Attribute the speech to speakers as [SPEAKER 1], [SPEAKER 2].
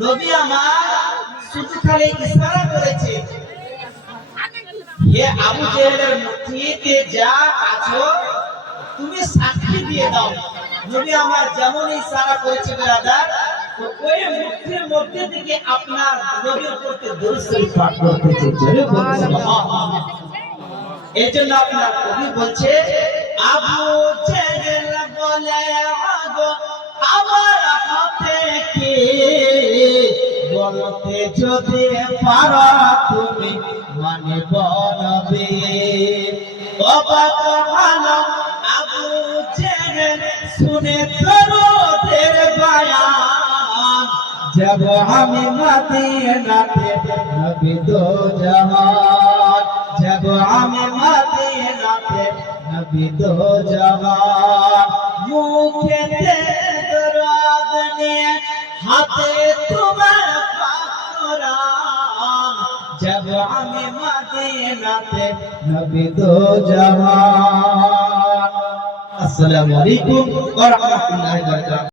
[SPEAKER 1] নবী আমার শুধু খালি ইশারা করেছে আবু জেহেলের মুক্তিতে যা আছো, তুমি সাক্ষী দিয়ে দাও। নবী আমার যেমন ইশারা করেছে ব্রাদার ওই মধ্যে থেকে আপনার নবীর প্রতি দরুদ পাঠ করতেছে জোরে বলুন সুবহানাল্লাহ এই জন্য আপনার কবি বলছে, আবু জেহেল বলে, আগো, আমার হাতে কি বলতে যদি পারো তুমি মানে বলবে অবাক হলো আবু জেহেল, শুনে বয়ান जब हम मदीनाते नबी दो जहान जब हम मदीनाते नबी दो जहान मुखे ते दराद ने हाथे तुम्हार पाकुरान जब हम मदीनाते नबी दो जहान अस्सलाम वालेकुम व रहमतुल्लाहि व बरकातहू